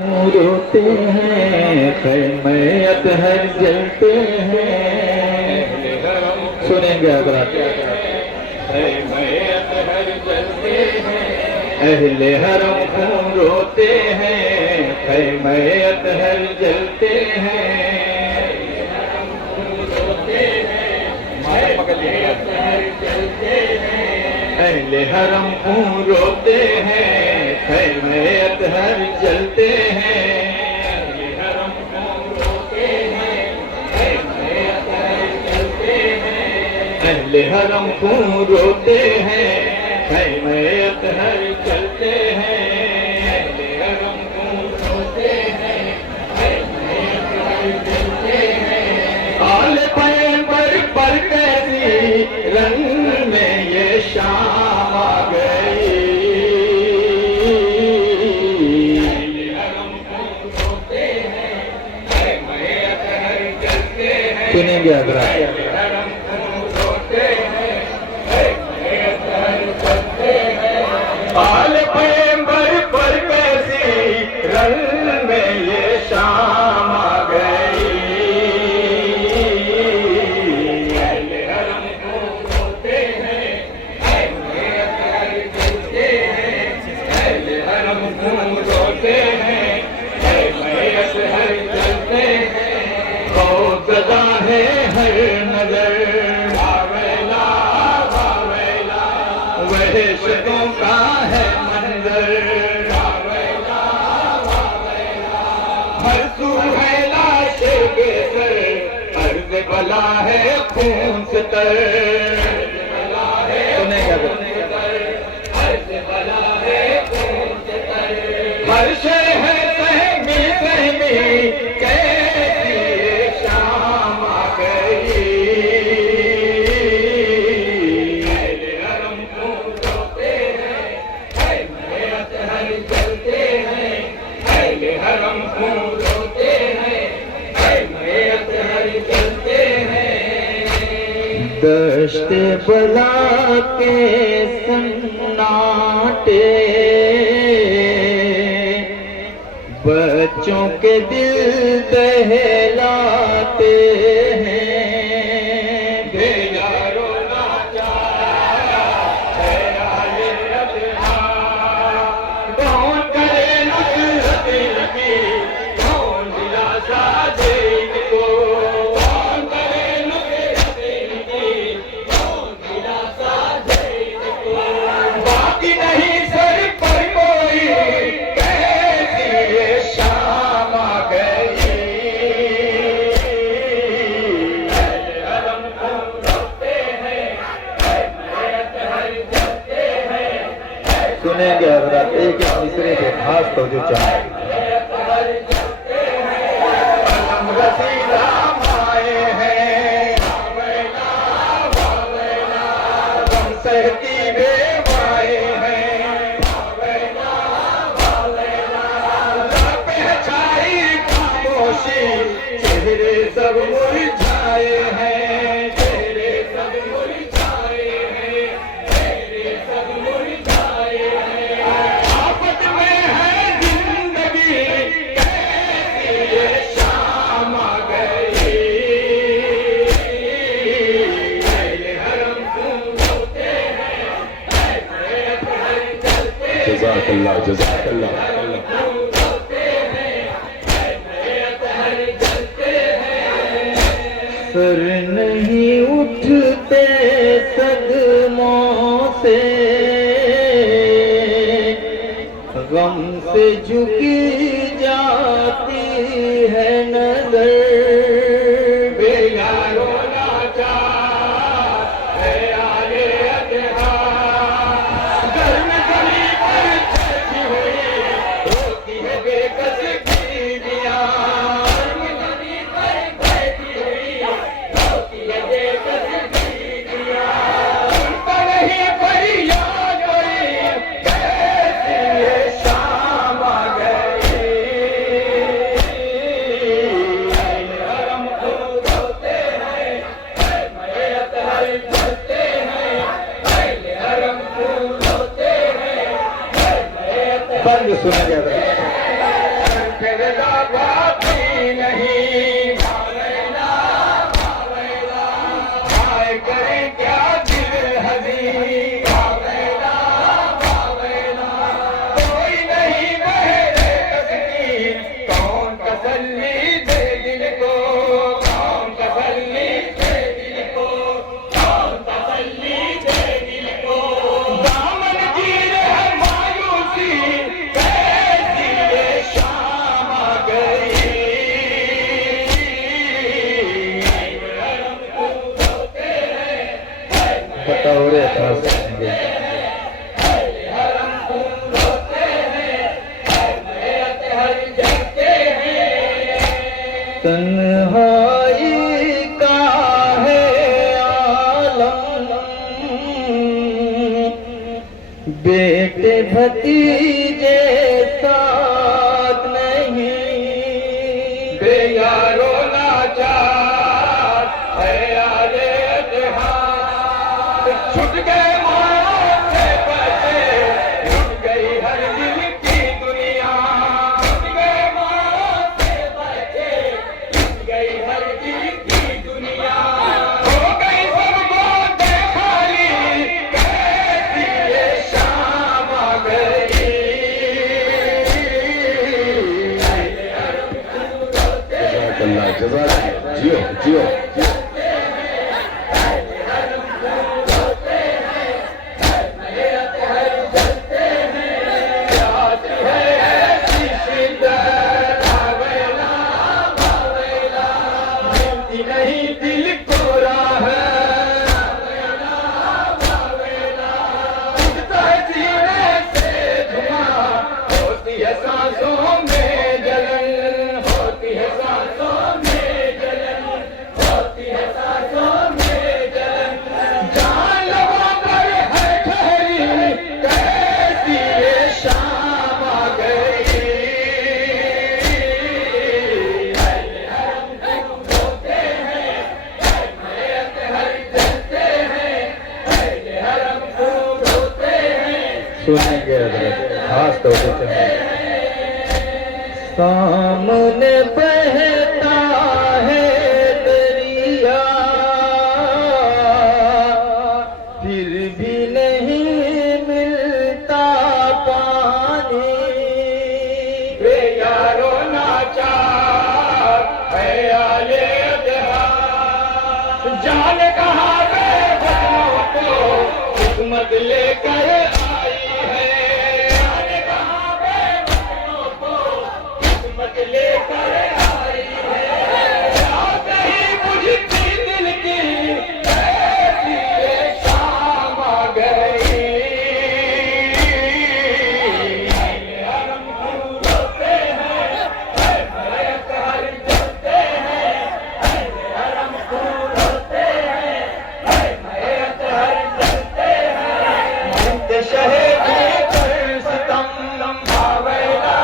रोते हैं खैमयत हर जलते हैं। सुनेंगे अगर खैमयत हर जलते हैं, अहले हरम क्यों रोते हैं खैमयत हर जलते हैं। अहले हरम क्यों रोते हैं खैमयत हर जलते हैं। अहले हरम क्यों रोते हैं खैमयत हर जलते हैं। अहले हरम क्यों रोते हैं खैमयत हर जलते हैं। अहले हरम क्यों रोते हैं खैमयत हर जलते हैं। आले पैगंबर पर कैसी रंग में ये शाम आ गई। सुनेंगे अगर आल पैगंबर पर कैसी रंग में ये शाम आ गई। अहले हरम क्यों रोते हैं खैमयत हर जलते हैं। अहले हरम क्यों रोते हैं खैमयत हर जलते हैं। खौफज़दा है हर नजर वावेला वावेला, वहशतों का है मंजर वावेला वावेला। हर सू है लाशे के सर, अर्ज़ बला है खून से तर। सुनेगा अर्ज़ बला है खून से तर। हर शे है सहमी सहमी कैसी ये शाम आ गई। अहले हरम क्यों रोते हैं खैमयत हर जलते हैं। अहले हरम क्यों रोते हैं खैमयत हर जलते हैं। दश्त बला के सन्नाटे बच्चों के दिल दहलाते हैं। भेजा रोना चाहा है आले अदहा, कौन करे नुसरत की कौन दिलासा दे इनको। कौन करे नुसरत की कौन दिलासा दे इनको। बाकी नहीं सर पर कोई कैसी ये शाम आ गई। अहले हरम क्यों रोते हैं खैमयत हर जलते हैं। सुनेंगे हज़रात एक मिसरे पे खास तवज्जो चाहिए। अलम रसीदा आए हैं वावेला वावेला, गम सहती बेवाए हैं वावेला वावेला। लपे छाई खामोशी चेहरे सब मुरझाए हैं। चेहरे सब मुरझाए हैं। चेहरे सब मुरझाए हैं। आफत में है जिंदगी कैसी ये शाम आ गई। अहले हरम क्यों रोते हैं खैमयत हर जलते हैं। जज़ाकल्लाह जज़ाकल्लाह। सर नहीं उठते सदमों से, गम से झुकी जाती है नजर। बेगारो नाचा है आले अदहा, घर में गली पर चढ़ी हुई होती है बेकस बीवियां। घर में गली पर बैठी हुई होती है बेकस बीवियां। उनका नहीं फरियाद हुई कैसी ये शाम आ गई। अहले हरम क्यों रोते हैं खैमयत हर जलते हैं। अहले हरम क्यों रोते हैं खैमयत। बंद सुनेंगे फिर बाती नहीं हाय करे क्या दिल हजी कोई नहीं बहरे तस्कीर कौन तसल्ली दे दिल को कौन तसल्ली दे दिल को कौन तसल्ली दे दिल को दामन गिर है मायूसी कैसी ये शाम आ गई बताओ रे तन्हाई का है आलम बेटे भतीजे साथ नहीं बेयारो लाचार है आले छुट गए माँ से बचे लुट गई हर दिल की दुनिया छुट गए माँ से बचे लुट गई हर दिल की दुनिया हो गई सबको देखाली कैसी ये शाम आ गई जियो जियो नहीं दिल को राह उठता है सीने से धुआं होती है सांसों में जलन होती है सांसों में जलन होती है सांसों में जलन जान लगा पर है ठहरी कैसी ये शाम आ गई सुनेंगे खास तौर से सामने बहता है दरिया फिर भी नहीं मिलता पानी बेयारो नाचार है आले जान कहाँ गए बच्चों को किस्मत लेकर लेकर आई है नहीं बुझती दिल की कैसी ये शाम आ गई हम रोते हैं मयत हर जलते हैं हम रोते हैं मयत हर जलते हैं मंद शहीद पर सितम भावेला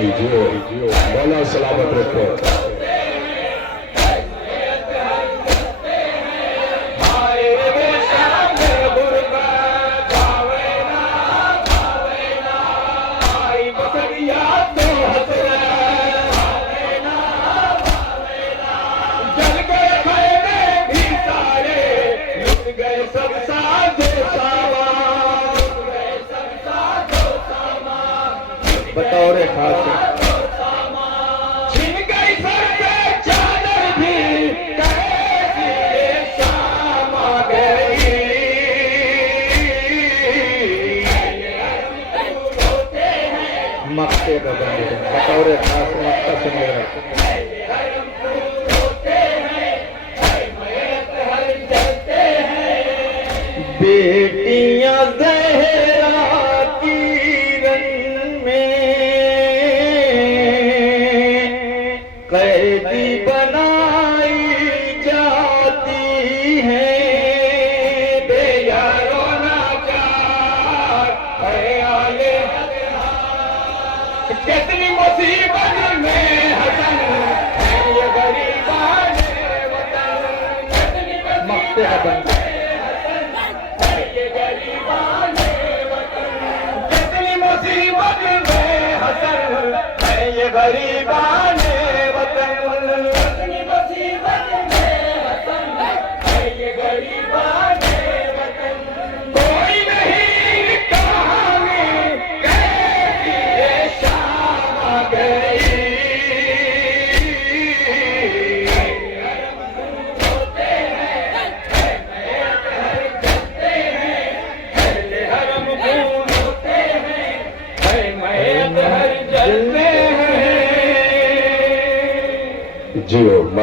नहीं जियो मौला सलामत रखो। बतौर खास छिन गई सर पे चादर भी कैसी ये शाम आ गई। मक्ते का बंद बतौर खास मक्ता सुन रहा। बेटियां ज़हरा की रंग में कैदी बनाई जाती हैं। बेयारो नाचार ख्याले कितनी मुसीबत में हसन है ये गरीबाने वतन। मक्ते का बंद ये गरीबाने वतन कितनी मुसीबत में हसन है ये गरीबाने वतन। कितनी मुसीबत में हसन है ये गरीबाने वतन। कोई नहीं कहानी कैसी ये शाम आ गई। जियो